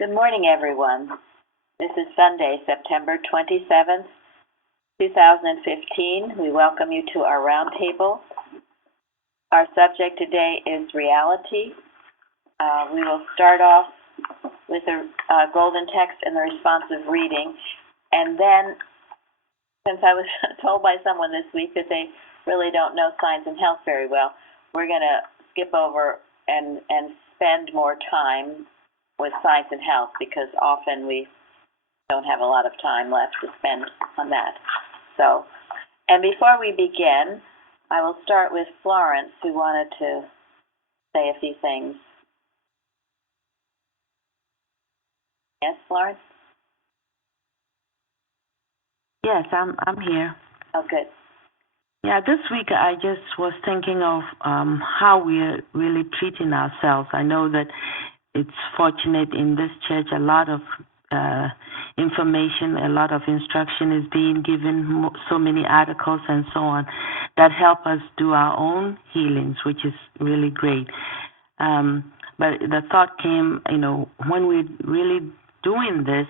Good morning, everyone. This is Sunday, September 27th, 2015. We welcome you to our roundtable. Our subject today is reality. We will start off with a golden text and the responsive reading. And then, since I was told by someone this week that they really don't know science and health very well, we're going to skip over and spend more time with science and health, because often we don't have a lot of time left to spend on that. So, and before we begin, I will start with Florence, who wanted to say a few things. Yes, Florence? Yes, I'm here. Oh, good. Yeah, this week I just was thinking of how we're really treating ourselves. I know that it's fortunate in this church, a lot of information, a lot of instruction is being given, so many articles and so on that help us do our own healings, which is really great. But the thought came, when we're really doing this,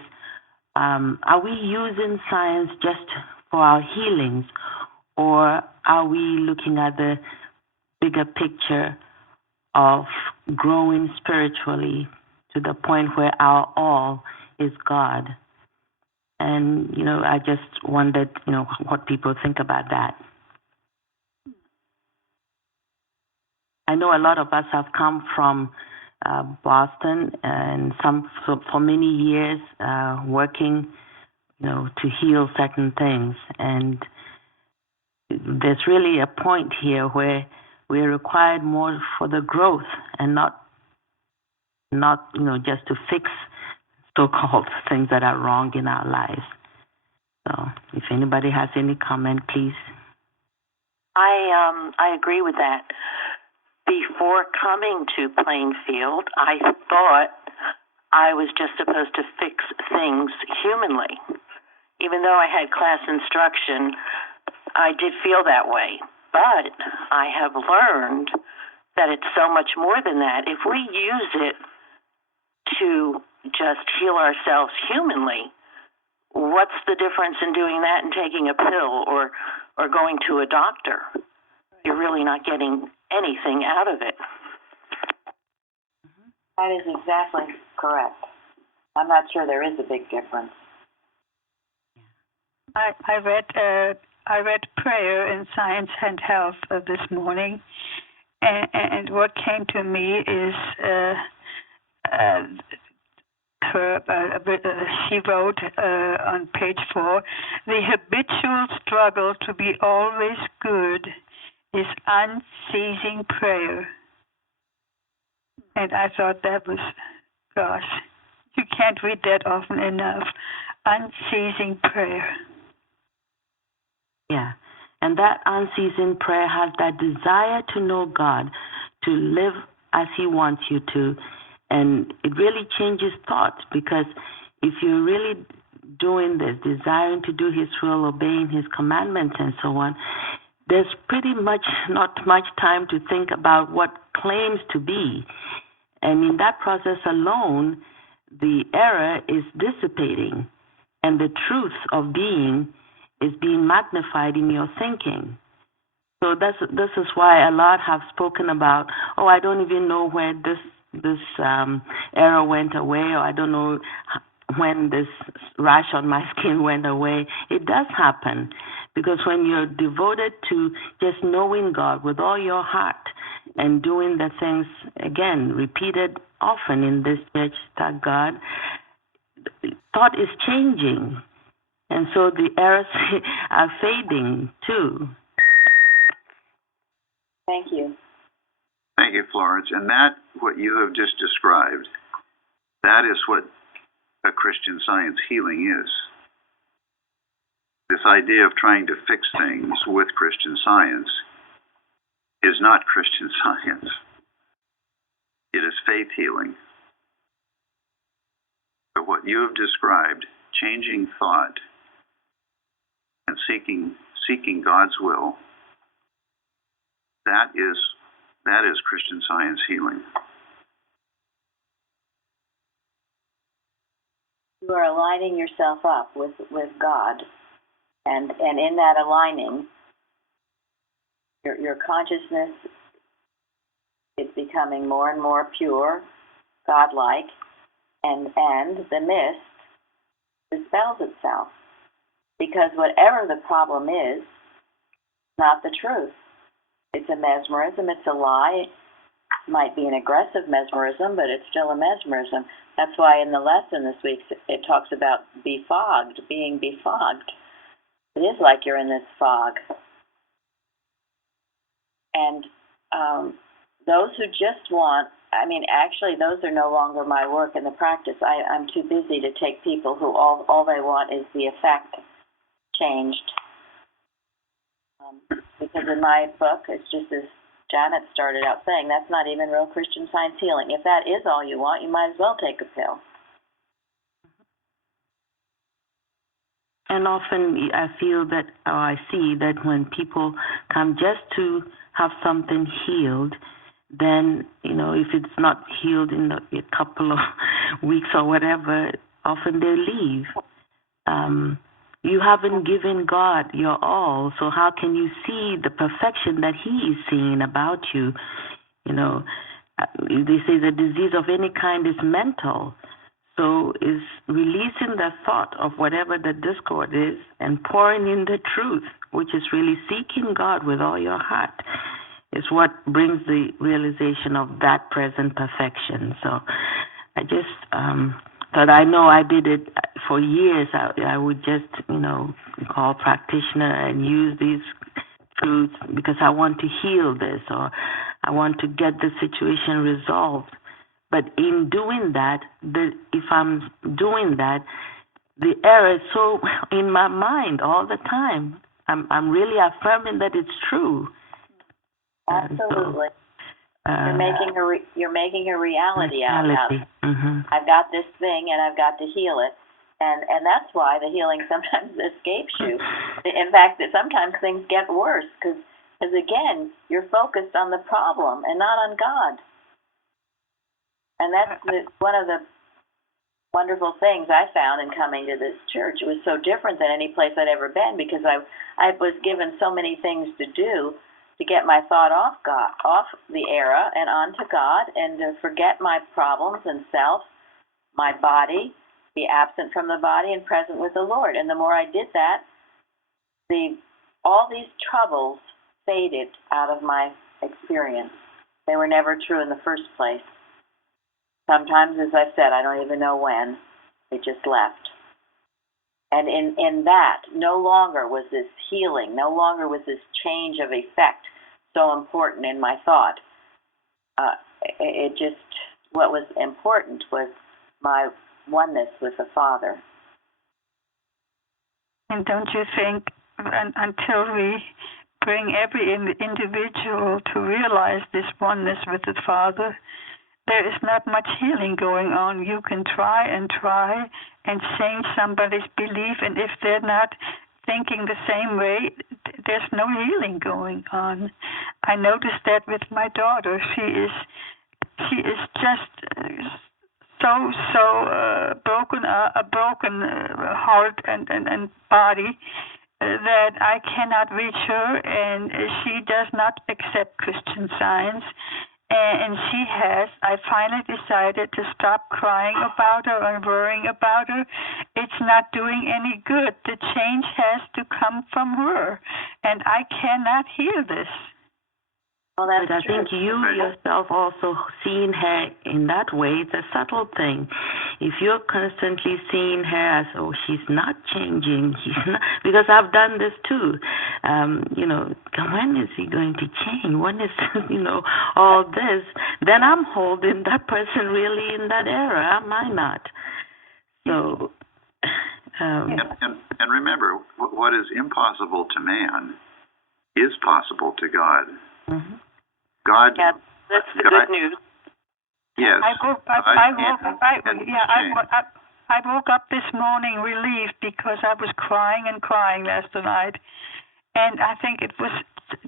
are we using science just for our healings, or are we looking at the bigger picture of growing spiritually to the point where our all is God? And, I just wondered, what people think about that. I know a lot of us have come from Boston, and for many years working, to heal certain things. And there's really a point here where we're required more for the growth and not just to fix so-called things that are wrong in our lives. So if anybody has any comment, please. I agree with that. Before coming to Plainfield, I thought I was just supposed to fix things humanly. Even though I had class instruction, I did feel that way. But I have learned that it's so much more than that. If we use it to just heal ourselves humanly, what's the difference in doing that and taking a pill or going to a doctor? You're really not getting anything out of it. That is exactly correct. I'm not sure there is a big difference. I read prayer in Science and Health this morning, and what came to me is she wrote on page 4, the habitual struggle to be always good is unceasing prayer. And I thought that was, gosh, you can't read that often enough. Unceasing prayer. Yeah, and that unceasing prayer has that desire to know God, to live as He wants you to, and it really changes thoughts, because if you're really doing this, desiring to do His will, obeying His commandments and so on, there's pretty much not much time to think about what claims to be. And in that process alone, the error is dissipating, and the truth of being is being magnified in your thinking. So this is why a lot have spoken about, I don't even know where this error went away, or I don't know when this rash on my skin went away. It does happen, because when you're devoted to just knowing God with all your heart and doing the things, again, repeated often in this church, that God, thought is changing. And so the errors are fading too. Thank you. Thank you, Florence. And that, what you have just described, that is what a Christian Science healing is. This idea of trying to fix things with Christian Science is not Christian Science. It is faith healing. But what you have described, changing thought and seeking God's will, that is Christian Science healing. you are aligning yourself up with God, and in that aligning, your consciousness is becoming more and more pure, godlike, and the mist dispels itself. Because whatever the problem is, not the truth. It's a mesmerism, it's a lie. It might be an aggressive mesmerism, but it's still a mesmerism. That's why in the lesson this week it talks about befogged, being befogged. It is like you're in this fog. And those who just want, actually those are no longer my work in the practice. I'm too busy to take people who all they want is the effect changed. Because in my book, it's just as Janet started out saying, that's not even real Christian Science healing. If that is all you want, you might as well take a pill. And often I feel that, or I see that when people come just to have something healed, then, if it's not healed in a couple of weeks or whatever, often they leave. You haven't given God your all, so how can you see the perfection that He is seeing about you? They say the disease of any kind is mental. So is releasing the thought of whatever the discord is and pouring in the truth, which is really seeking God with all your heart, is what brings the realization of that present perfection. So I just thought, I know I did it for years. I would just, call practitioner and use these truths because I want to heal this or I want to get the situation resolved. But in doing that, if I'm doing that, the error is so in my mind all the time. I'm really affirming that it's true. Absolutely. So, you're making a reality out of it. Mm-hmm. I've got this thing and I've got to heal it. And that's why the healing sometimes escapes you. In fact, sometimes things get worse because again, you're focused on the problem and not on God. And that's one of the wonderful things I found in coming to this church. It was so different than any place I'd ever been because I was given so many things to do to get my thought off God, off the era and onto God, and to forget my problems and self, my body, be absent from the body and present with the Lord. And the more I did that, all these troubles faded out of my experience. They were never true in the first place. Sometimes, as I said, I don't even know when, it just left. And in that, no longer was this healing, no longer was this change of effect so important in my thought. What was important was my oneness with the Father. And don't you think until we bring every individual to realize this oneness with the Father, there is not much healing going on. You can try and change somebody's belief, and if they're not thinking the same way, there's no healing going on. I noticed that with my daughter. She is just so broken heart and body that I cannot reach her, and she does not accept Christian Science. And I finally decided to stop crying about her and worrying about her. It's not doing any good. The change has to come from her, and I cannot heal this. Well, that's but I true. think you yourself also seeing her in that way, it's a subtle thing. If you're constantly seeing her as, oh, she's not changing, because I've done this too. When is he going to change? When is, all this? Then I'm holding that person really in that era, am I not? So, and remember, what is impossible to man is possible to God. Mm-hmm. God. Yeah, that's the good news. Yes. I woke up this morning relieved because I was crying last night, and I think it was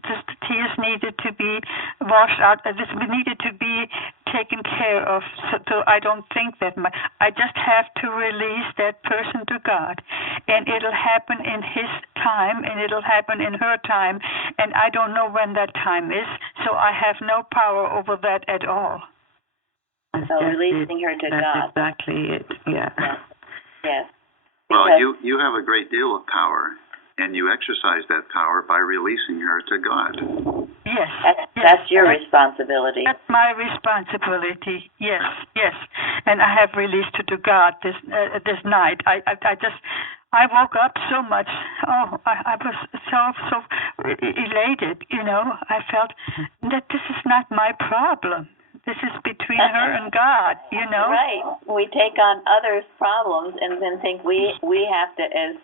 just the tears needed to be washed out. This needed to be taken care of. So I don't think that I just have to release that person to God, and it'll happen in His time, and it'll happen in her time, and I don't know when that time is, so I have no power over that at all. So releasing her to God. That's exactly it. Yeah. Yes. Well, you have a great deal of power, and you exercise that power by releasing her to God. Yes. That's your responsibility. That's my responsibility. Yes. And I have released it to God this night. I woke up so much. Oh, I was so elated. I felt that this is not my problem. This is between her and God, Right. We take on others' problems and then think we have to, as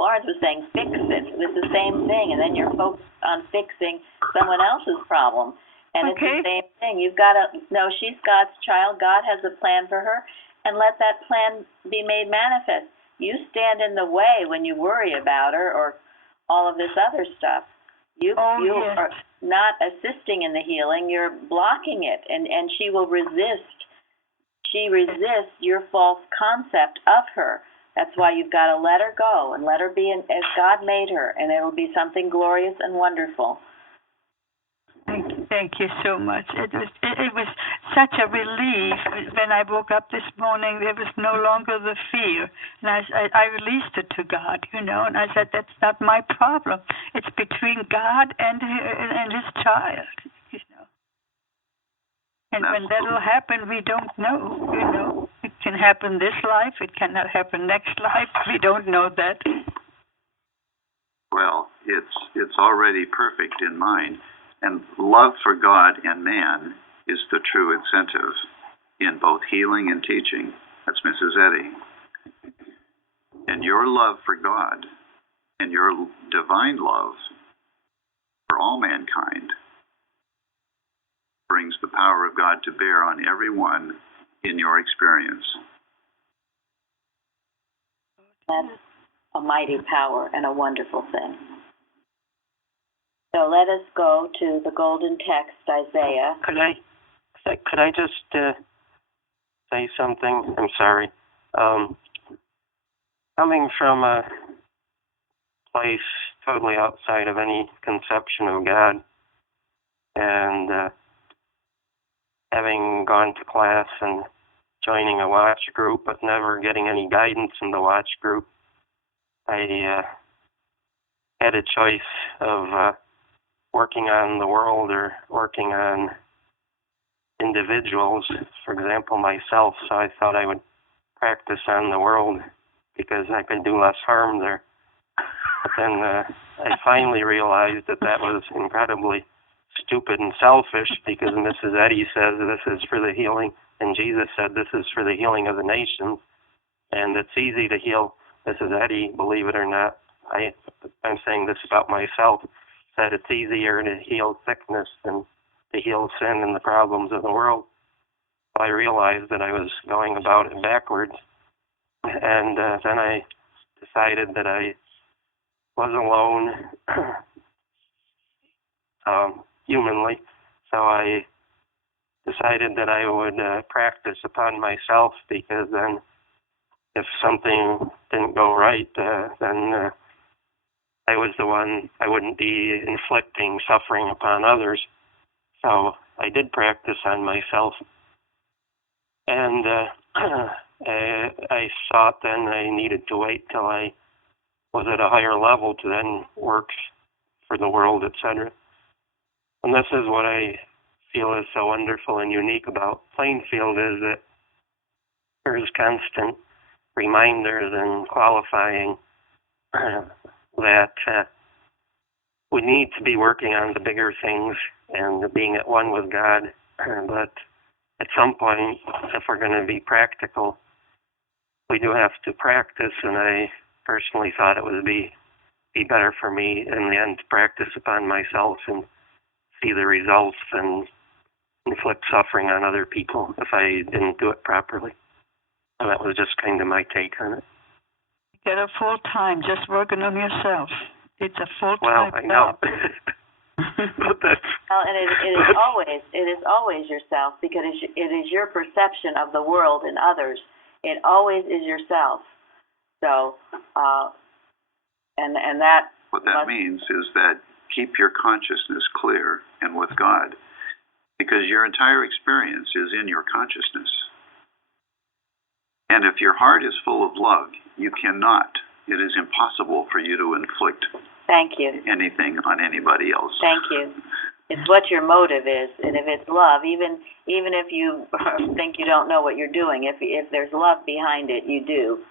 Florence was saying, fix it. It's the same thing. And then you're focused on fixing someone else's problem. And It's the same thing. You've got to know she's God's child. God has a plan for her. And let that plan be made manifest. You stand in the way when you worry about her or all of this other stuff. You are not assisting in the healing, you're blocking it, and she will resist. She resists your false concept of her. That's why you've got to let her go and let her be as God made her, and it will be something glorious and wonderful. Thank you so much. It was such a relief when I woke up this morning. There was no longer the fear, and I released it to God, and I said that's not my problem. It's between God and His child, And when that'll happen, we don't know. It can happen this life. It cannot happen next life. We don't know that. Well, it's already perfect in mind. And love for God and man is the true incentive in both healing and teaching. That's Mrs. Eddy. And your love for God and your divine love for all mankind brings the power of God to bear on everyone in your experience. That's a mighty power and a wonderful thing. So let us go to the golden text, Isaiah. Could I just say something? I'm sorry. Coming from a place totally outside of any conception of God, and having gone to class and joining a watch group, but never getting any guidance in the watch group, I had a choice of working on the world or working on individuals, for example, myself. So I thought I would practice on the world because I could do less harm there. But then I finally realized that was incredibly stupid and selfish, because Mrs. Eddy says this is for the healing, and Jesus said this is for the healing of the nations, and it's easy to heal Mrs. Eddy, believe it or not. I'm saying this about myself, that it's easier to heal sickness than to heal sin and the problems of the world. I realized that I was going about it backwards, and then I decided that I was alone humanly, so I decided that I would practice upon myself, because then if something didn't go right, then I was the one, I wouldn't be inflicting suffering upon others. So I did practice on myself. And I thought then I needed to wait till I was at a higher level to then work for the world, etc. And this is what I feel is so wonderful and unique about Plainfield, is that there's constant reminders and qualifying that we need to be working on the bigger things and being at one with God. But at some point, if we're going to be practical, we do have to practice, and I personally thought it would be better for me in the end to practice upon myself and see the results and inflict suffering on other people if I didn't do it properly. So that was just kind of my take on it. Get a full time, just working on yourself. It's a full-time job. Well, I know. But that's, Well, and it is always yourself, because it is your perception of the world and others. It always is yourself. So, and that. What that means is that keep your consciousness clear and with God, because your entire experience is in your consciousness. And if your heart is full of love, you cannot. It is impossible for you to inflict Thank you. anything on anybody else. Thank you. It's what your motive is, and if it's love, even if you think you don't know what you're doing, if there's love behind it, you do.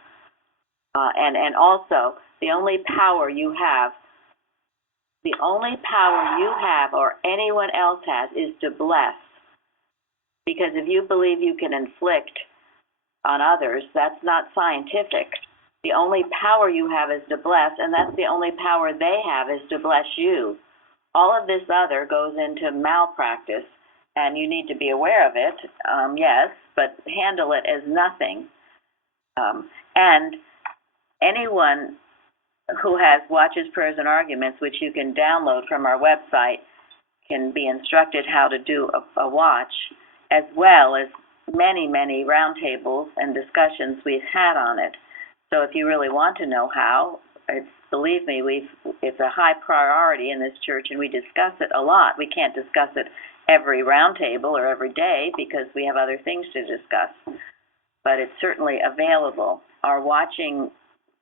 And also, the only power you have, or anyone else has, is to bless. Because if you believe you can inflict on others, that's not scientific. The only power you have is to bless, and that's the only power they have, is to bless you. All of this other goes into malpractice, and you need to be aware of it, yes, but handle it as nothing. And anyone who has Watches, Prayers, and Arguments, which you can download from our website, can be instructed how to do a watch, as well as many, many roundtables and discussions we've had on it. So if you really want to know how, believe me, it's a high priority in this church, and we discuss it a lot. We can't discuss it every roundtable or every day because we have other things to discuss, but it's certainly available. Our watching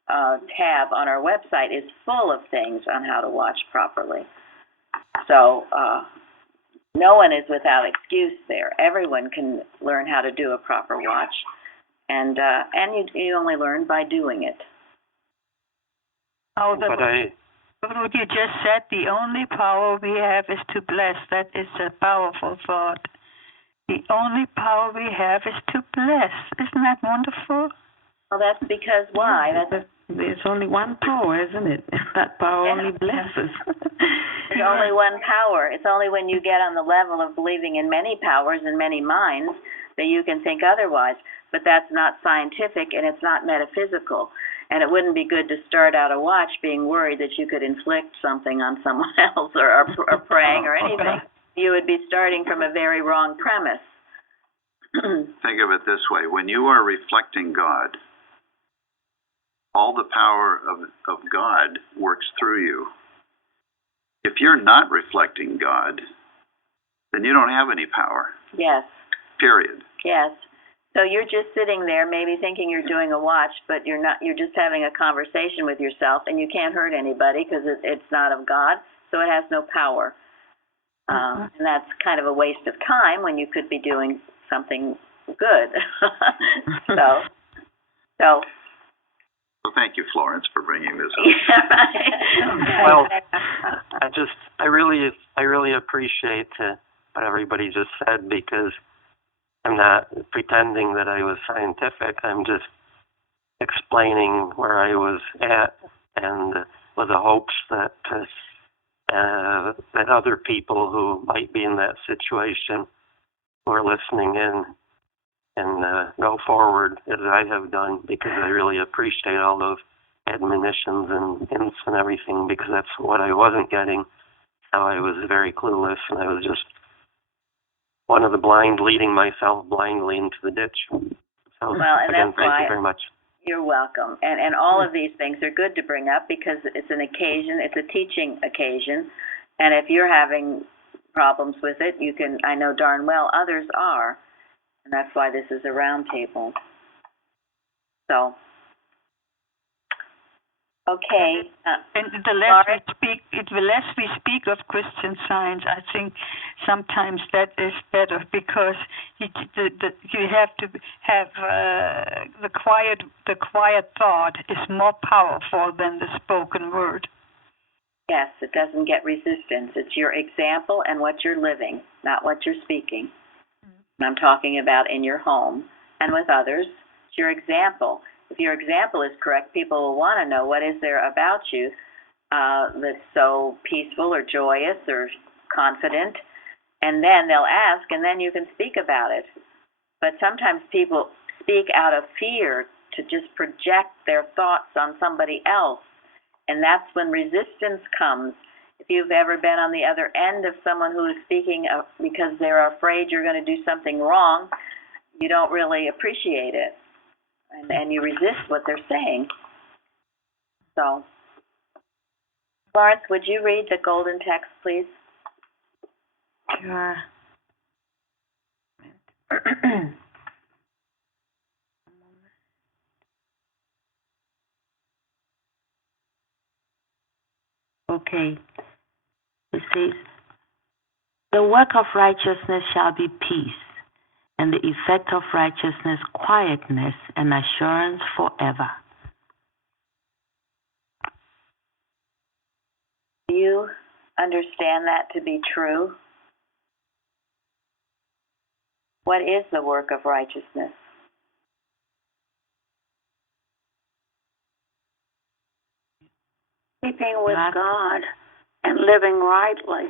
tab on our website is full of things on how to watch properly. So no one is without excuse there. Everyone can learn how to do a proper watch, and you only learn by doing it. Oh, what you just said, the only power we have is to bless. That is a powerful thought. The only power we have is to bless. Isn't that wonderful? Well, that's because why? There's only one power, isn't it? That power only blesses. There's only one power. It's only when you get on the level of believing in many powers and many minds that you can think otherwise. But that's not scientific, and it's not metaphysical. And it wouldn't be good to start out a watch being worried that you could inflict something on someone else or praying or anything. You would be starting from a very wrong premise. Think of it this way. When you are reflecting God, all the power of God works through you. If you're not reflecting God, then you don't have any power. Yes. Period. Yes. So you're just sitting there maybe thinking you're doing a watch, but you're not. You're just having a conversation with yourself, and you can't hurt anybody because it's not of God, so it has no power. And that's kind of a waste of time when you could be doing something good. So thank you, Florence, for bringing this up. well, I really appreciate what everybody just said, because I'm not pretending that I was scientific. I'm just explaining where I was at, and with the hopes that that other people who might be in that situation, who are listening in, and go forward as I have done, because I really appreciate all those admonitions and hints and everything, because that's what I wasn't getting. How I was very clueless, and I was just one of the blind leading myself blindly into the ditch. So, well, and again, that's thank why you very much. You're welcome. And all of these things are good to bring up because it's an occasion, it's a teaching occasion, and if you're having problems with it, you can, I know darn well others are, and that's why this is a roundtable. So, okay. And the less we speak of Christian Science, I think sometimes that is better, because you have to have the quiet thought is more powerful than the spoken word. Yes, it doesn't get resistance. It's your example and what you're living, not what you're speaking. And I'm talking about in your home and with others. It's your example. If your example is correct, people will want to know what is there about you that's so peaceful or joyous or confident, and then they'll ask, and then you can speak about it. But sometimes people speak out of fear to just project their thoughts on somebody else, and that's when resistance comes, if you've ever been on the other end of someone who is speaking because they're afraid you're going to do something wrong, you don't really appreciate it, and you resist what they're saying. So, Florence, would you read the golden text, please? Sure. Okay. It says, the work of righteousness shall be peace, and the effect of righteousness quietness and assurance forever. Do you understand that to be true? What is the work of righteousness? Keeping with God and living rightly.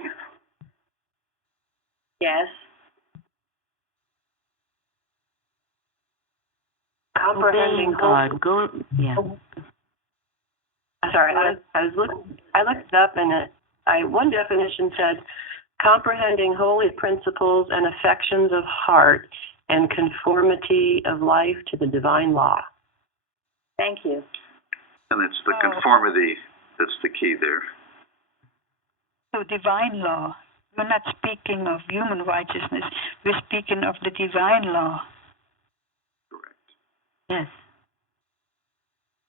Yes. Obeying God. Sorry, I looked it up, and one definition said comprehending holy principles and affections of heart and conformity of life to the divine law. Thank you. And it's the conformity that's the key there. So divine law. We're not speaking of human righteousness. We're speaking of the divine law. Correct. Yes.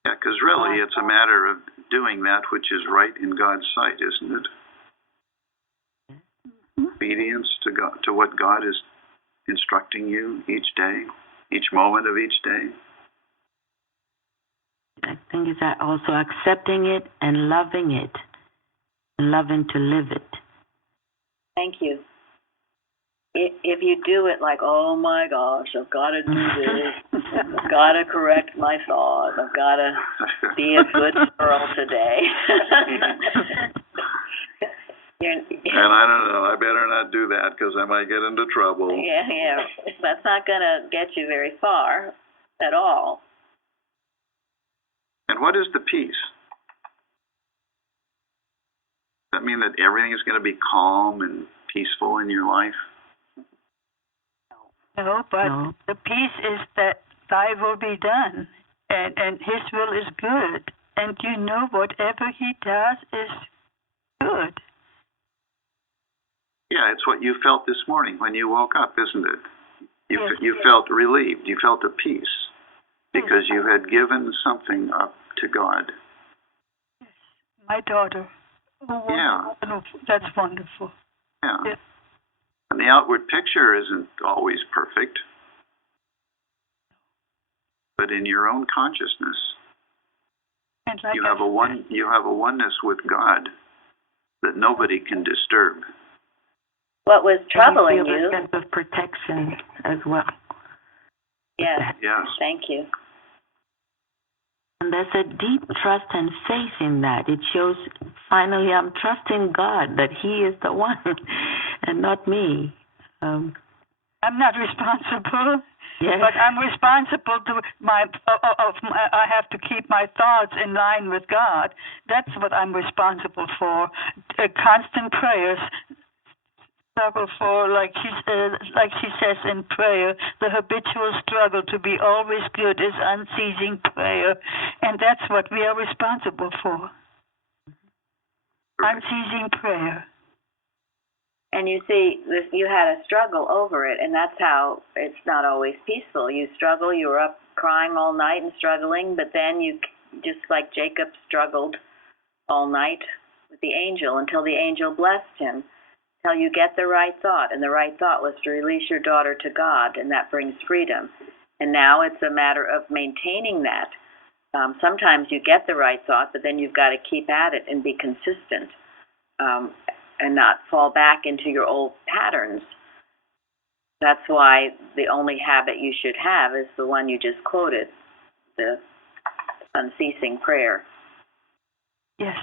Yeah, because really it's a matter of doing that which is right in God's sight, isn't it? Obedience to God, to what God is instructing you each day, each moment of each day. I think it's also accepting it and loving to live it. Thank you. If you do it like, oh my gosh, I've got to do this, I've got to correct my thoughts, I've got to be a good girl today. And I don't know, I better not do that because I might get into trouble. Yeah. That's not going to get you very far at all. And what is the peace? Does that mean that everything is going to be calm and peaceful in your life? No, but the peace is that thy will be done, and his will is good, and you know whatever he does is good. Yeah, it's what you felt this morning when you woke up, isn't it? You Yes. felt relieved. You felt a peace because you had given something up to God. Yes. My daughter. Oh, Yeah. That's wonderful. Yeah. Yes. And the outward picture isn't always perfect. But in your own consciousness, And like you have a oneness with God that nobody can disturb. What was troubling you? you? A sense of protection as well. Yes. Yes. Thank you. And there's a deep trust and faith in that. It shows, finally, I'm trusting God that He is the one and not me. I'm not responsible, Yes. but I'm responsible to I have to keep my thoughts in line with God. That's what I'm responsible for. Constant prayers. Struggle for, like she says in prayer, the habitual struggle to be always good is unceasing prayer, and that's what we are responsible for. Unceasing prayer. And you see, you had a struggle over it, and that's how it's not always peaceful. You struggle, you were up crying all night and struggling, but then you, just like Jacob struggled all night with the angel until the angel blessed him. Till you get the right thought, and the right thought was to release your daughter to God, and that brings freedom. And now it's a matter of maintaining that. Sometimes you get the right thought, but then you've got to keep at it and be consistent, and not fall back into your old patterns. That's why the only habit you should have is the one you just quoted, the unceasing prayer. Yes.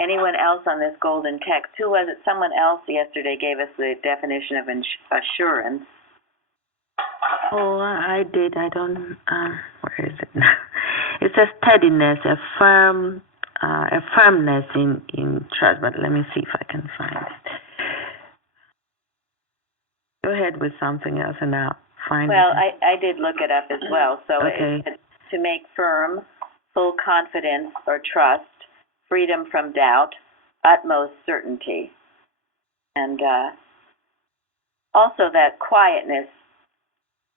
Anyone else on this golden text? Who was it? Someone else yesterday gave us the definition of assurance. Oh, I did. I don't, where is it now? It says steadiness, a firm a firmness in trust. But let me see if I can find it. Go ahead with something else, and I'll find it. Well, I did look it up as well. So Okay. it's to make firm, full confidence or trust, freedom from doubt, utmost certainty. And also that quietness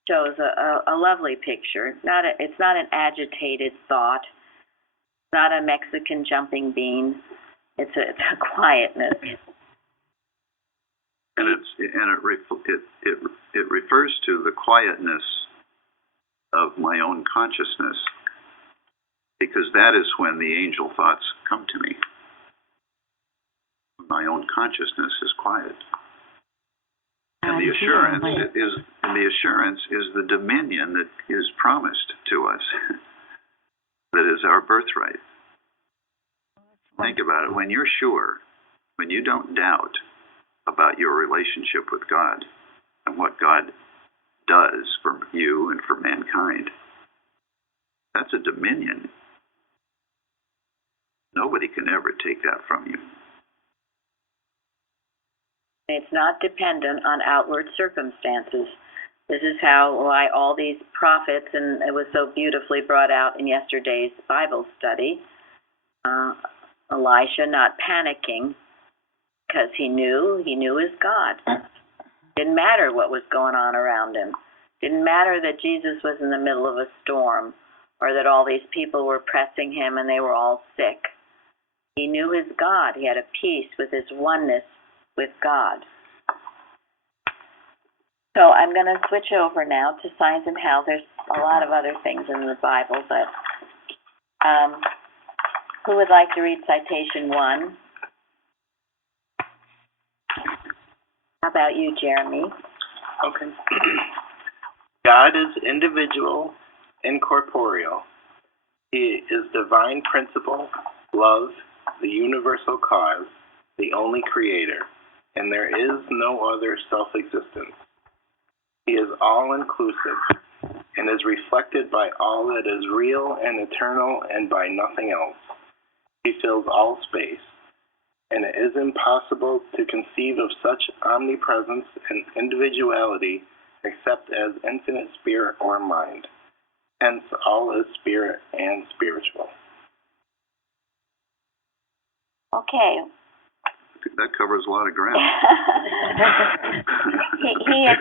shows a lovely picture. It's not an agitated thought. It's not a Mexican jumping bean. It's a quietness. And it refers to the quietness of my own consciousness, because that is when the angel thoughts come to me. My own consciousness is quiet. And the assurance is the dominion that is promised to us. That is our birthright. Think about it. When you're sure, when you don't doubt about your relationship with God and what God does for you and for mankind, that's a dominion. Nobody can ever take that from you. It's not dependent on outward circumstances. This is why all these prophets, and it was so beautifully brought out in yesterday's Bible study, Elisha not panicking because he knew his God. Didn't matter what was going on around him. Didn't matter that Jesus was in the middle of a storm or that all these people were pressing him and they were all sick. He knew his God. He had a peace with his oneness with God. So I'm going to switch over now to Science and Health. There's a lot of other things in the Bible, but who would like to read citation 1? How about you, Jeremy? Okay. God is individual, incorporeal. He is divine principle, love, the universal cause, the only creator, and there is no other self-existence. He is all-inclusive and is reflected by all that is real and eternal and by nothing else. He fills all space, and it is impossible to conceive of such omnipresence and individuality except as infinite spirit or mind. Hence, all is spirit and spiritual. Okay. That covers a lot of ground. he is,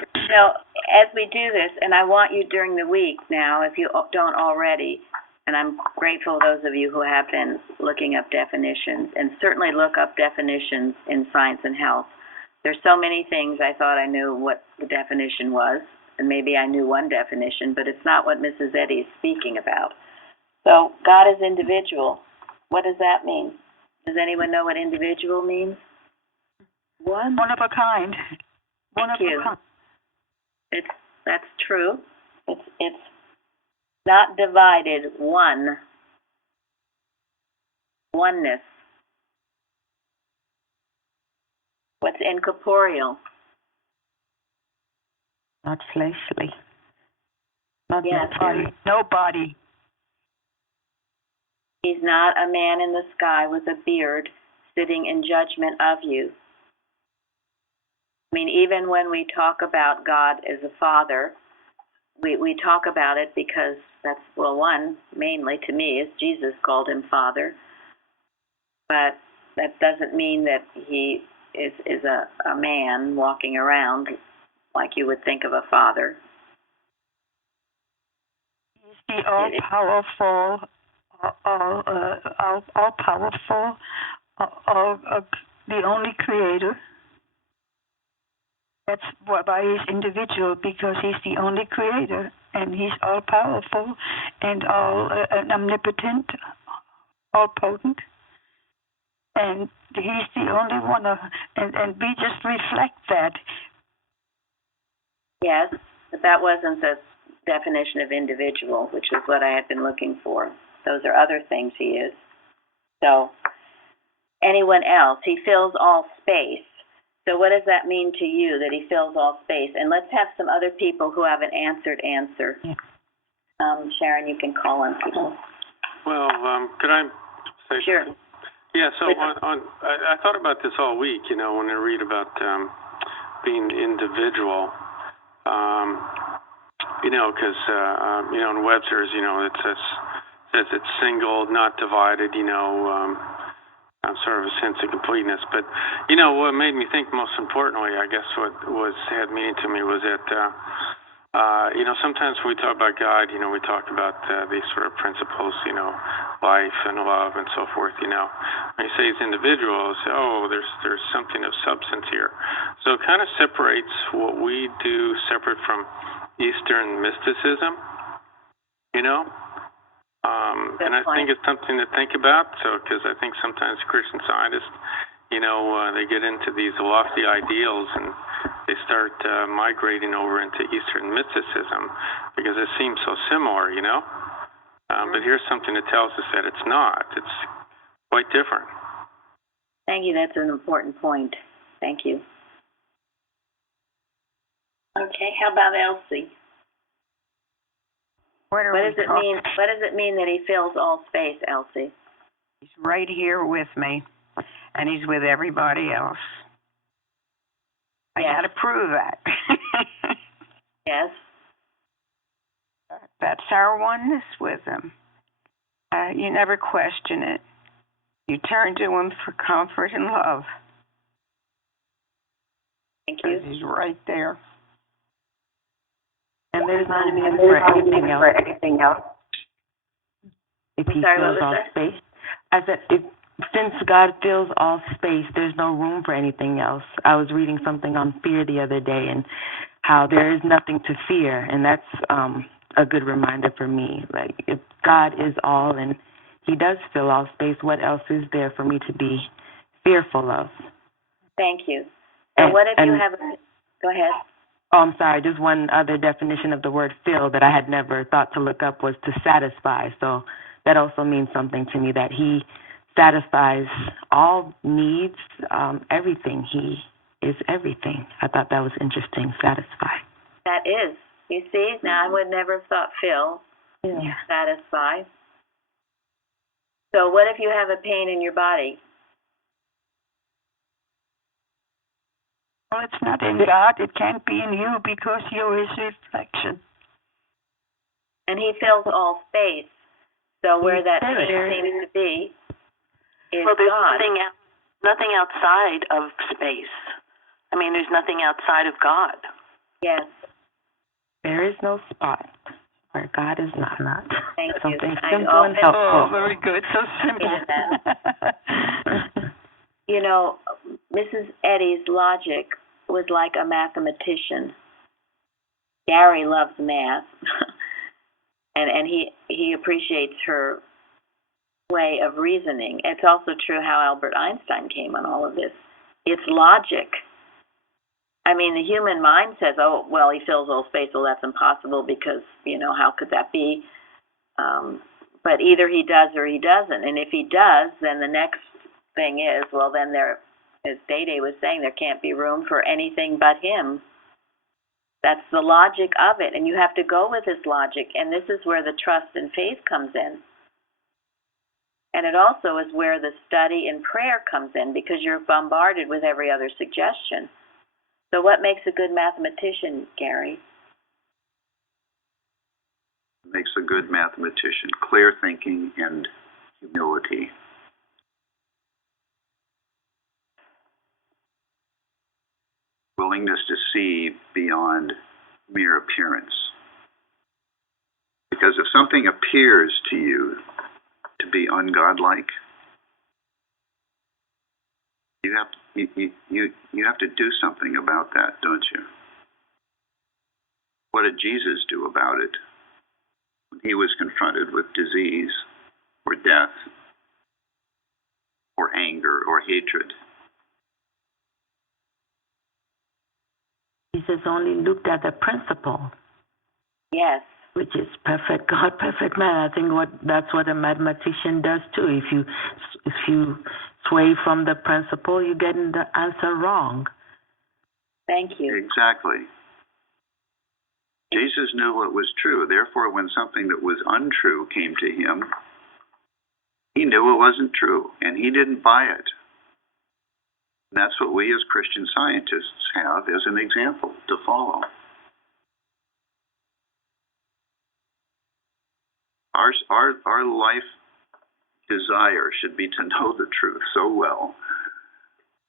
as we do this, and I want you during the week now, if you don't already, and I'm grateful to those of you who have been looking up definitions, and certainly look up definitions in Science and Health. There's so many things I thought I knew what the definition was, and maybe I knew one definition, but it's not what Mrs. Eddy is speaking about. So God is individual. What does that mean? Does anyone know what individual means? One of a kind. Thank you. That's true. It's not divided. Oneness. What's incorporeal? Not fleshly. Not Yes. material. No body. He's not a man in the sky with a beard sitting in judgment of you. I mean, even when we talk about God as a father, we talk about it because that's, well, one, mainly to me, is Jesus called him Father. But that doesn't mean that he is a man walking around like you would think of a father. He's the all-powerful, the only creator. That's why he's individual, because he's the only creator, and he's all-powerful and omnipotent, all-potent, and he's the only one. And we just reflect that. Yes, but that wasn't the definition of individual, which is what I had been looking for. Those are other things he is. So, anyone else? He fills all space. So what does that mean to you, that he fills all space? And let's have some other people who have an answer. Yeah. Sharon, you can call on people. Well, could I say Sure. something? Yeah, so I thought about this all week, when I read about being individual, because, in Webster's, it says it's single, not divided, sort of a sense of completeness. But, what made me think most importantly, I guess what had meaning to me was that, sometimes when we talk about God, we talk about these sort of principles, life and love and so forth, When you say it's individuals, there's something of substance here. So it kind of separates what we do separate from Eastern mysticism, and I think it's something to think about. So, because I think sometimes Christian Scientists, they get into these lofty ideals and they start migrating over into Eastern mysticism because it seems so similar, But here's something that tells us that it's not. It's quite different. Thank you. That's an important point. Thank you. Okay. How about Elsie? What does it mean? What does it mean that he fills all space, Elsie? He's right here with me, and he's with everybody else. Yes. I got to prove that. Yes. That's our oneness with him. You never question it. You turn to him for comfort and love. Thank you. He's right there. And there's no room for anything else. If he fills all space. I said, since God fills all space, there's no room for anything else. I was reading something on fear the other day and how there is nothing to fear, and that's a good reminder for me. Like, if God is all and he does fill all space, what else is there for me to be fearful of? Thank you. And what if you have a... Go ahead. Oh, I'm sorry. Just one other definition of the word fill that I had never thought to look up was to satisfy. So that also means something to me, that he satisfies all needs, everything. He is everything. I thought that was interesting, satisfy. That is. You see? Now, I would never have thought fill, satisfy. So what if you have a pain in your body? Well, it's not in God. It can't be in you because you're his reflection. And he fills all space. So where that pain seems to be is there's God. Nothing outside of space. I mean, there's nothing outside of God. Yes. There is no spot where God is not. Thank Something you. simple and helpful. Oh, very good. So simple. Mrs. Eddy's logic was like a mathematician. Gary loves math, and he appreciates her way of reasoning. It's also true how Albert Einstein came on all of this. It's logic. I mean, the human mind says, oh, well, he fills all space. Well, that's impossible because, how could that be? But either he does or he doesn't. And if he does, then the next thing is, well, then there, as Day was saying, there can't be room for anything but him. That's the logic of it. And you have to go with his logic. And this is where the trust and faith comes in. And it also is where the study and prayer comes in, because you're bombarded with every other suggestion. So what makes a good mathematician, Gary? Makes a good mathematician clear thinking and humility. Willingness to see beyond mere appearance. Because if something appears to you to be ungodlike, you have to do something about that, don't you? What did Jesus do about it when he was confronted with disease or death or anger or hatred? Jesus only looked at the principle. Yes. Which is perfect God, perfect man. I think that's what a mathematician does too. If you sway from the principle, you're getting the answer wrong. Thank you. Exactly. Jesus knew what was true. Therefore, when something that was untrue came to him, He knew it wasn't true, and he didn't buy it. And that's what we as Christian scientists have as an example to follow. Our life desire should be to know the truth so well.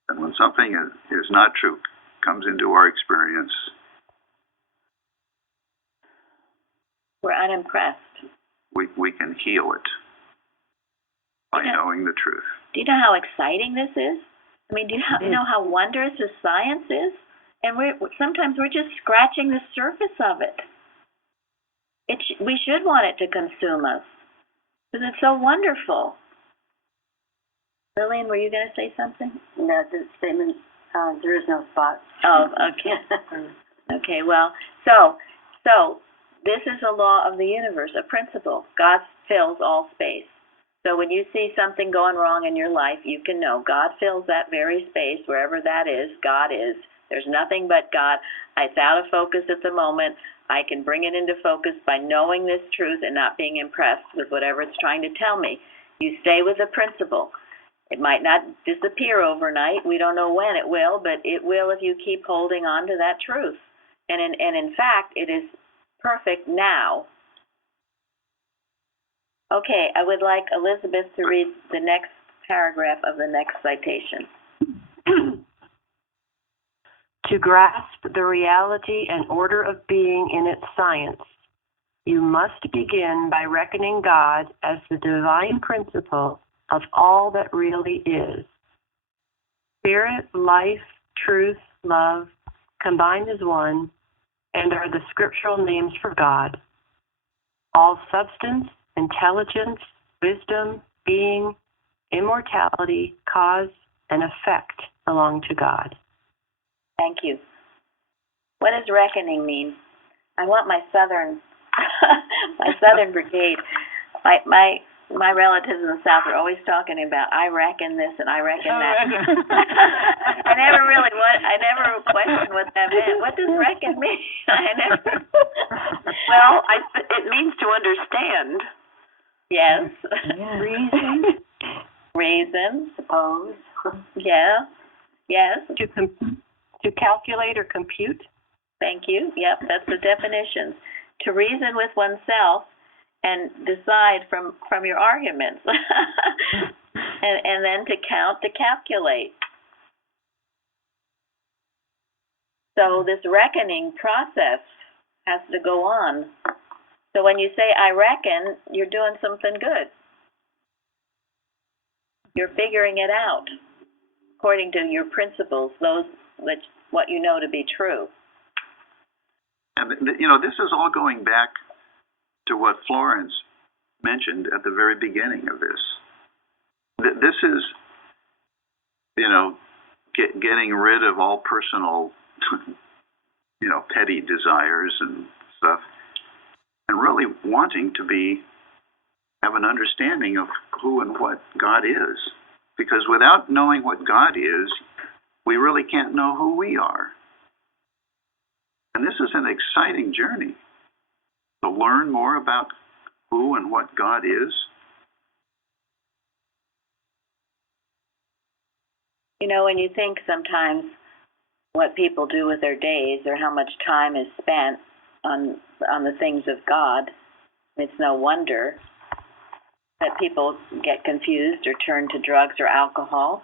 And when something is not true, comes into our experience, we're unimpressed. We can heal it by knowing the truth. Do you know how exciting this is? I mean, do you know how wondrous this science is? And sometimes we're just scratching the surface of it. We should want it to consume us because it's so wonderful. Lillian, were you going to say something? No, the statement, there is no spot. Oh, okay. Okay, well, so this is a law of the universe, a principle. God fills all space. So when you see something going wrong in your life, you can know God fills that very space, wherever that is, God is. There's nothing but God. It's out of focus at the moment. I can bring it into focus by knowing this truth and not being impressed with whatever it's trying to tell me. You stay with the principle. It might not disappear overnight. We don't know when it will, but it will if you keep holding on to that truth. And in fact, it is perfect now. Okay, I would like Elizabeth to read the next paragraph of the next citation. To grasp the reality and order of being in its science, you must begin by reckoning God as the divine principle of all that really is. Spirit, life, truth, love, combined as one, and are the scriptural names for God. All substance, intelligence, wisdom, being, immortality, cause, and effect belong to God. Thank you. What does reckoning mean? I want my southern brigade. My relatives in the South are always talking about I reckon this and I reckon that. I never questioned what that meant. What does reckon mean? Well, it means to understand. Yes. Reason. Reason. Suppose. Yeah. Yes. To calculate or compute. Thank you. Yep, that's the definition. To reason with oneself and decide from your arguments. and then to count, to calculate. So this reckoning process has to go on. So when you say, I reckon, you're doing something good. You're figuring it out according to your principles, what you know to be true. And, this is all going back to what Florence mentioned at the very beginning of this. This is, getting rid of all personal, petty desires and stuff, and really wanting to have an understanding of who and what God is. Because without knowing what God is, we really can't know who we are. And this is an exciting journey to learn more about who and what God is. When you think sometimes what people do with their days or how much time is spent on the things of God, it's no wonder that people get confused or turn to drugs or alcohol.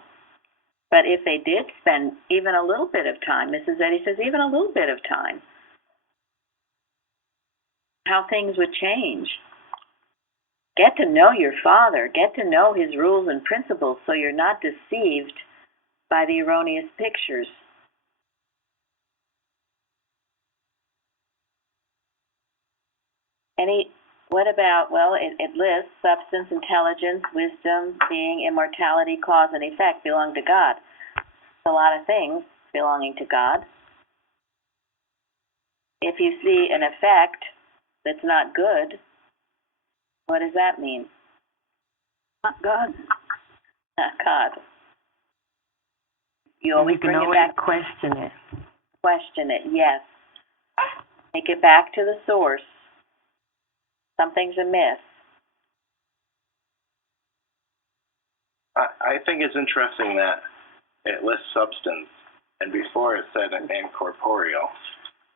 But if they did spend even a little bit of time, Mrs. Eddy says even a little bit of time, how things would change. Get to know your Father. Get to know His rules and principles so you're not deceived by the erroneous pictures. What about, it lists substance, intelligence, wisdom, being, immortality, cause, and effect belong to God. A lot of things belonging to God. If you see an effect that's not good, what does that mean? Not God. Not God. You always can bring always it back. Question it. Question it, yes. Take it back to the source. Something's amiss. I think it's interesting that it lists substance, and before it said incorporeal,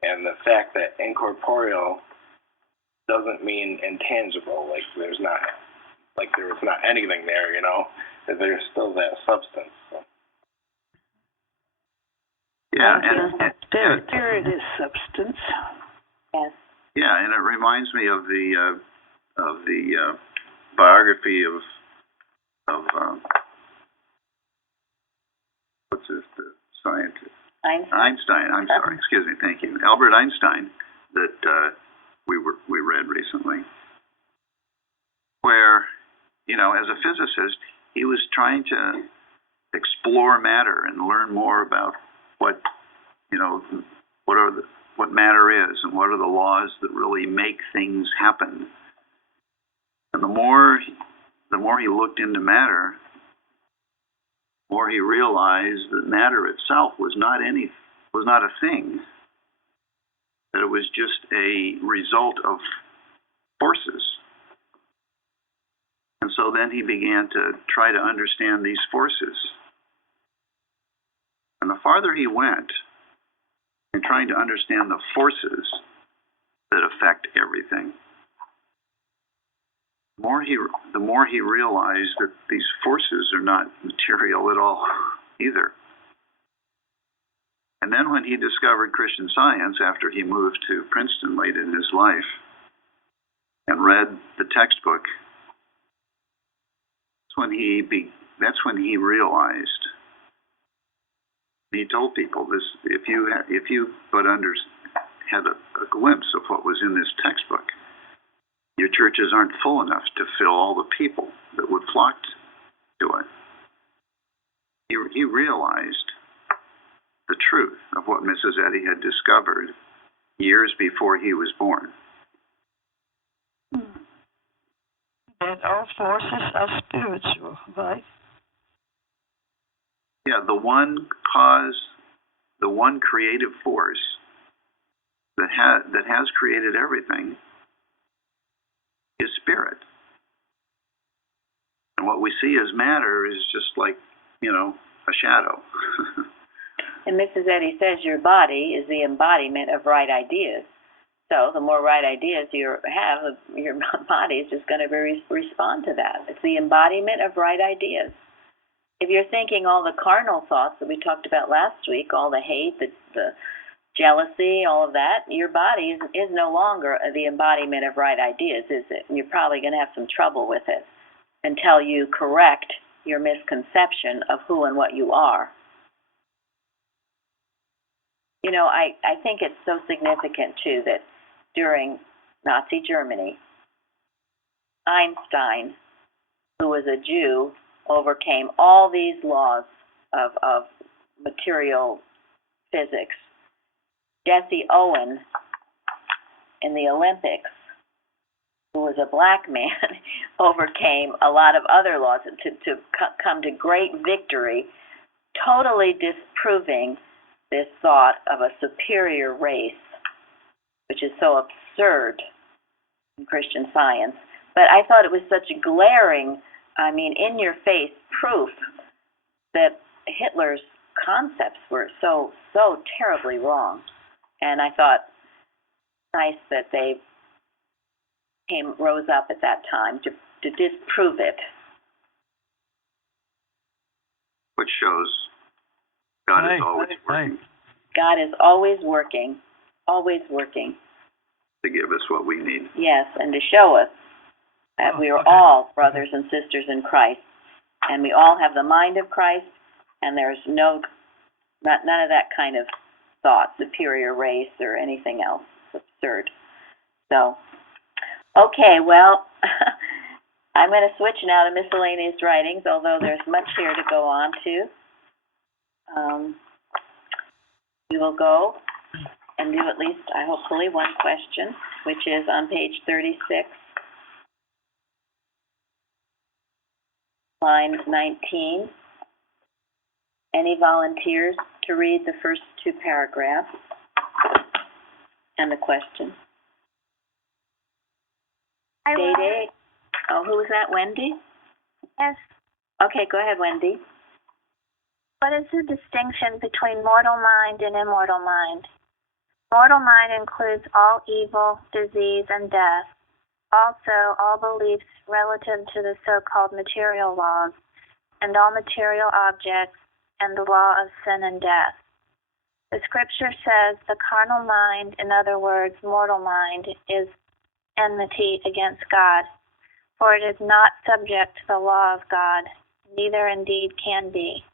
and the fact that incorporeal doesn't mean intangible, like there was not anything there, you know, that there's still that substance. So. Yeah, and Spirit is substance. Yes. yeah, and it reminds me of the biography of what's this, the scientist? Einstein. I'm sorry. Excuse me. Thank you. Albert Einstein, that we read recently, where, you know, as a physicist, he was trying to explore matter and learn more about what, you know, what matter is and what are the laws that really make things happen. And the more he looked into matter, the more he realized that matter itself was not a thing, that it was just a result of forces. And so then he began to try to understand these forces. And the farther he went in trying to understand the forces that affect everything, the more he realized that these forces are not material at all either. And then when he discovered Christian Science after he moved to Princeton late in his life and read the textbook, that's when he realized. He told people this: if you but had a glimpse of what was in this textbook, your churches aren't full enough to fill all the people that would flock to it. He realized the truth of what Mrs. Eddy had discovered years before he was born. That all forces are spiritual, right? Yeah, the one creative force that has created everything is spirit. And what we see as matter is just like, you know, a shadow. And Mrs. Eddy says your body is the embodiment of right ideas. So the more right ideas you have, your body is just going to respond to that. It's the embodiment of right ideas. If you're thinking all the carnal thoughts that we talked about last week, all the hate, the jealousy, all of that, your body is no longer the embodiment of right ideas, is it? And you're probably going to have some trouble with it until you correct your misconception of who and what you are. You know, I think it's so significant, too, that during Nazi Germany, Einstein, who was a Jew, overcame all these laws of material physics. Jesse Owen in the Olympics, who was a black man, overcame a lot of other laws to come to great victory, totally disproving this thought of a superior race, which is so absurd in Christian Science. But I thought it was such a glaring, in-your-face proof that Hitler's concepts were so terribly wrong. And I thought nice that they rose up at that time to disprove it. Which shows God is always working. God is always working to give us what we need. Yes, and to show us that we are all brothers and sisters in Christ, and we all have the mind of Christ, and there's none of that kind of thought, superior race or anything else. It's absurd. So, okay, well, I'm going to switch now to miscellaneous writings, although there's much here to go on to. We will go and do at least, hopefully, one question, which is on page 36, line 19. Any volunteers to read the first two paragraphs and the question? I will. Day. Oh, who was that, Wendy? Yes. Okay, go ahead, Wendy. What is the distinction between mortal mind and immortal mind? Mortal mind includes all evil, disease, and death. Also, all beliefs relative to the so-called material laws and all material objects and the law of sin and death. The scripture says the carnal mind, in other words, mortal mind, is enmity against God, for it is not subject to the law of God, neither indeed can be.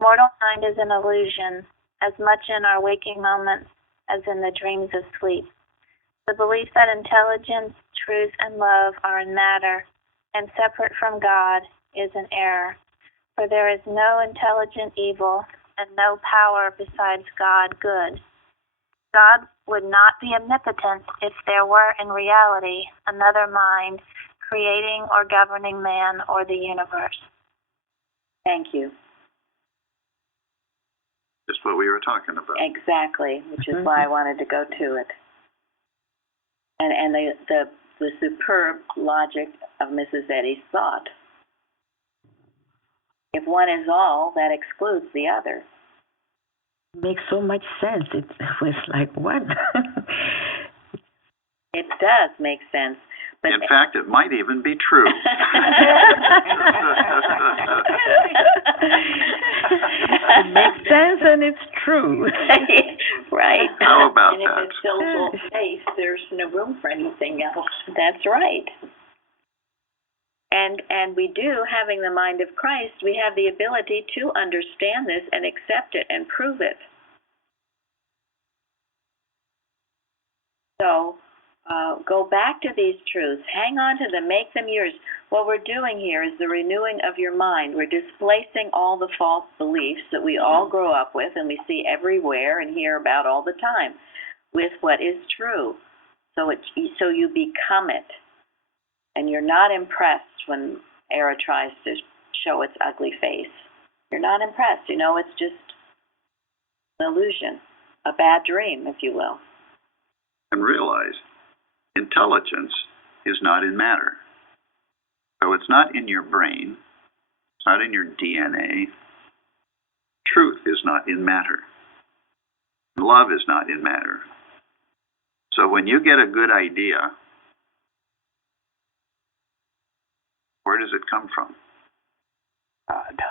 Mortal mind is an illusion, as much in our waking moments as in the dreams of sleep. The belief that intelligence, truth, and love are in matter and separate from God is an error, for there is no intelligent evil and no power besides God good. God would not be omnipotent if there were in reality another mind creating or governing man or the universe. Thank you. Just what we were talking about. Exactly, which is why I wanted to go to it. And the superb logic of Mrs. Eddy's thought. If one is all, that excludes the other. Makes so much sense. It was like, what? It does make sense. But in fact, it might even be true. It makes sense and it's true. Right. How about and that? And if it fills all space, there's no room for anything else. That's right. And we do, having the mind of Christ, we have the ability to understand this and accept it and prove it. So, go back to these truths. Hang on to them. Make them yours. What we're doing here is the renewing of your mind. We're displacing all the false beliefs that we all grow up with and we see everywhere and hear about all the time with what is true. So you become it. And you're not impressed when error tries to show its ugly face. You're not impressed. You know, it's just an illusion, a bad dream, if you will. And realize intelligence is not in matter. So it's not in your brain. It's not in your DNA. Truth is not in matter. Love is not in matter. So when you get a good idea, where does it come from? God.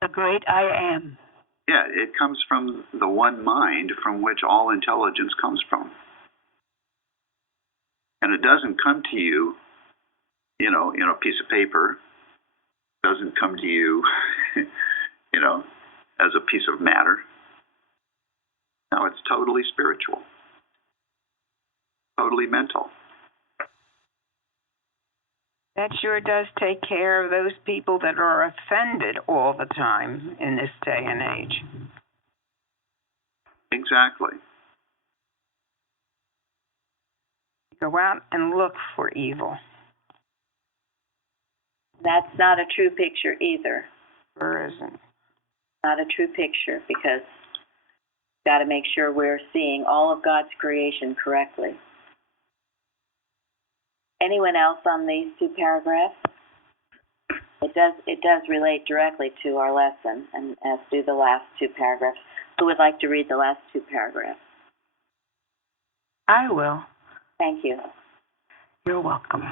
The great I am. Yeah, it comes from the one mind from which all intelligence comes from. And it doesn't come to you, in a piece of paper. It doesn't come to you, as a piece of matter. No, it's totally spiritual. Totally mental. That sure does take care of those people that are offended all the time in this day and age. Exactly. Go out and look for evil. That's not a true picture either. Sure isn't. Not a true picture because we've got to make sure we're seeing all of God's creation correctly. Anyone else on these two paragraphs? It does relate directly to our lesson, and as do the last two paragraphs. Who would like to read the last two paragraphs? I will. Thank you. You're welcome.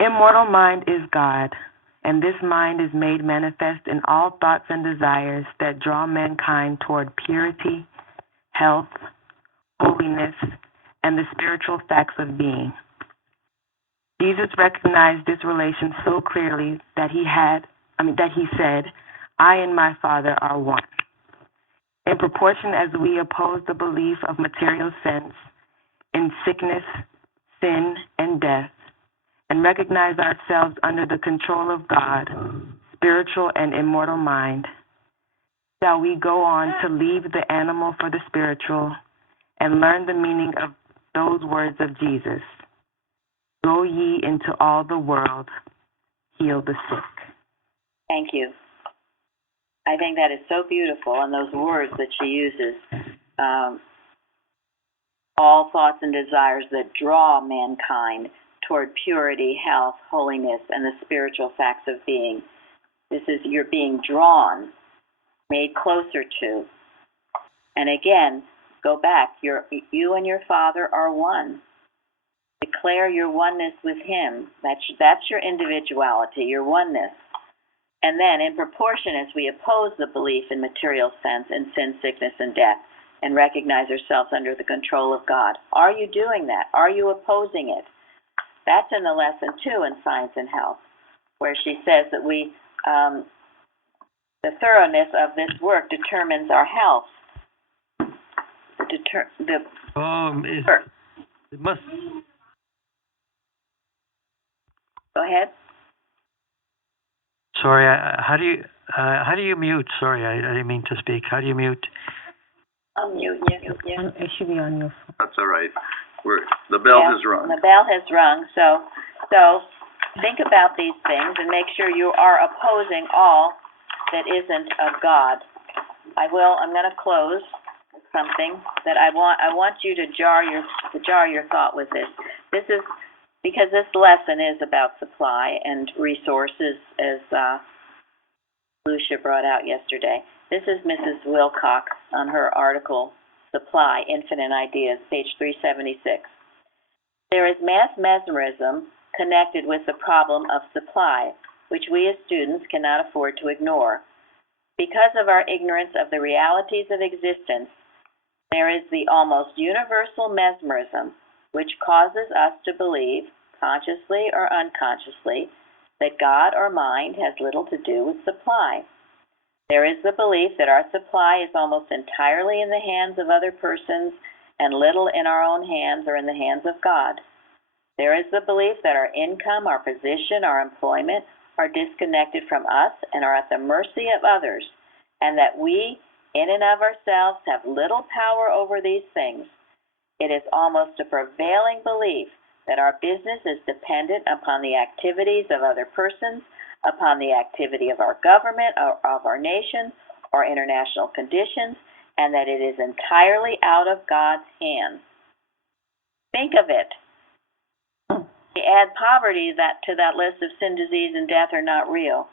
Immortal mind is God, and this mind is made manifest in all thoughts and desires that draw mankind toward purity, health, holiness, and the spiritual facts of being. Jesus recognized this relation so clearly that he said, I and my Father are one. In proportion as we oppose the belief of material sense in sickness, sin, and death, and recognize ourselves under the control of God, spiritual and immortal mind, shall we go on to leave the animal for the spiritual and learn the meaning of those words of Jesus. Go ye into all the world, heal the sick. Thank you. I think that is so beautiful, and those words that she uses, all thoughts and desires that draw mankind toward purity, health, holiness, and the spiritual facts of being. This is you're being drawn, made closer to. And again, go back. You and your Father are one. Declare your oneness with Him. That's your individuality, your oneness. And then, in proportion as we oppose the belief in material sense in sin, sickness, and death, and recognize ourselves under the control of God, are you doing that? Are you opposing it? That's in the lesson 2 in Science and Health, where she says that the thoroughness of this work determines our health. It must. Go ahead. Sorry, how do you mute? Sorry, I didn't mean to speak. How do you mute? I'll mute you. Yeah. It should be on your phone. That's all right. The bell has rung. The bell has rung. So think about these things and make sure you are opposing all that isn't of God. I'm going to close with something that I want you to jar your thought with this. This is because this lesson is about supply and resources, as Lucia brought out yesterday. This is Mrs. Wilcox on her article, Supply, Infinite Ideas, page 376. There is mass mesmerism connected with the problem of supply, which we as students cannot afford to ignore. Because of our ignorance of the realities of existence, there is the almost universal mesmerism which causes us to believe, consciously or unconsciously, that God or mind has little to do with supply. There is the belief that our supply is almost entirely in the hands of other persons and little in our own hands or in the hands of God. There is the belief that our income, our position, our employment are disconnected from us and are at the mercy of others, and that we, in and of ourselves, have little power over these things. It is almost a prevailing belief that our business is dependent upon the activities of other persons, upon the activity of our government or of our nation or international conditions, and that it is entirely out of God's hands. Think of it. Add poverty to that list of sin, disease, and death are not real.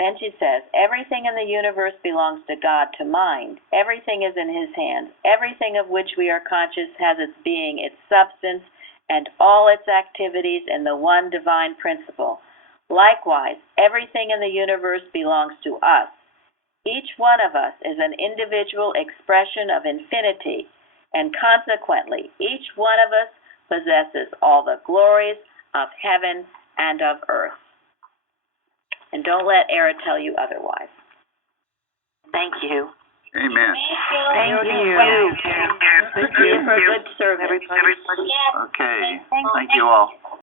Then she says, everything in the universe belongs to God, to mind. Everything is in His hands. Everything of which we are conscious has its being, its substance, and all its activities in the one divine principle. Likewise, everything in the universe belongs to us. Each one of us is an individual expression of infinity, and consequently, each one of us possesses all the glories of heaven and of earth. And don't let Era tell you otherwise. Thank you. Amen. Thank you. Thank you for good service. Okay. Thank you all.